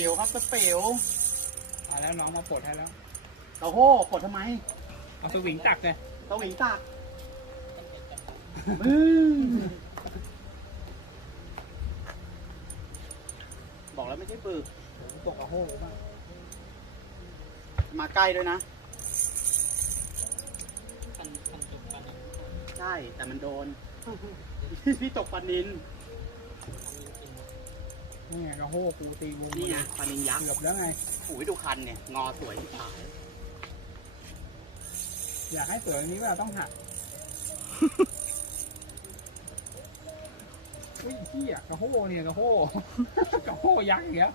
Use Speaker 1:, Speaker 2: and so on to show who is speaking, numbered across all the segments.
Speaker 1: ปิวครับสปิว
Speaker 2: มาแล้วน้องมาปลดให้แล้ว
Speaker 1: เต้าหู้กดทำไม
Speaker 2: เอาสวิงตักเลย
Speaker 1: เต้าหวิงตักบึ้งบอกแล้วไม่ใช่ปึก
Speaker 2: ตกกระโห้มาก
Speaker 1: มาใกล้ด้วยนะ ใช่ แต่มันโดน พี่ตกปลานิน
Speaker 2: นี่ไงกระโห้กูตีวง
Speaker 1: นี่ไงปลานินยักษ์
Speaker 2: เกือบแล้วไง
Speaker 1: โอ้ยดูคันเนี่ย งอสวยที่ผาย
Speaker 2: อยากให้สวยอย่างนี้เวลาต้องหักเฮ้ยพี่อะกระโห้เนี่ยกระโห้กระโห้ยักษ์อย่างเงี้ย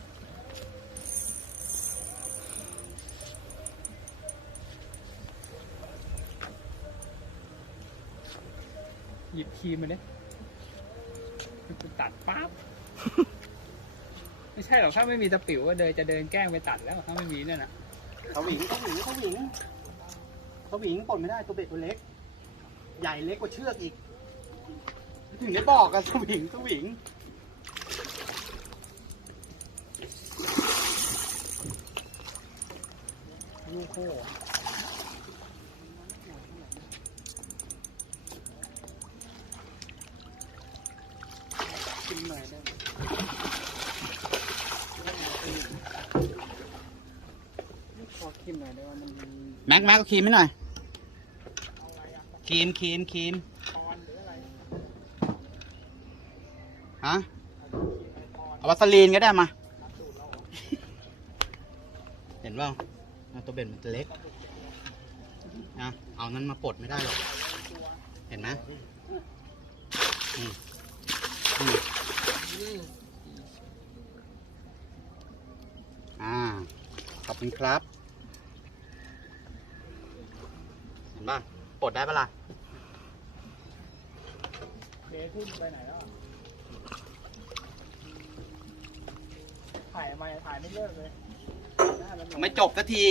Speaker 2: หยิบครีมมาดิจะตัดปั๊บ ไม่ใช่หรอกถ้าไม่มีตะปิ๋วก็เดินจะเดินแกล้งไปตัดแล้วถ้าไม่มีเนี่ยนะ
Speaker 1: เขาหวิงเขาหวิงเขาหวิงเขาหวิงปลดไม่ได้ตัวเบ็ดตัวเล็ก ใหญ่เล็กกว่าเชือกอีก ถึงได้บอกกันสวิงสวิง
Speaker 2: ลูกโค
Speaker 1: กินหน่อยได้ไหม
Speaker 2: ขอคิมหน่อยได้ว่ามันมี
Speaker 1: แม็กแม็กก็ครีมให้หน่อยครีมครีมครีม
Speaker 2: ตอนหรืออะไร
Speaker 1: ฮะเอาวัสลีนก็ได้มา เห็นเปล่าเอาตัวเบ็ดมันเล็กนะเอานั้นมาปลดไม่ได้หรอก เห็นไหมอืมอืมอ่า ขอบคุณครับ เห็น ป่ะปลดได้ปะล่ะ
Speaker 2: เบทุ่นไปไหนแล้วอะถ่ายทำไมถ่ายไม่เลิกเลยหน้ามันหนวด
Speaker 1: ไม่จบสักที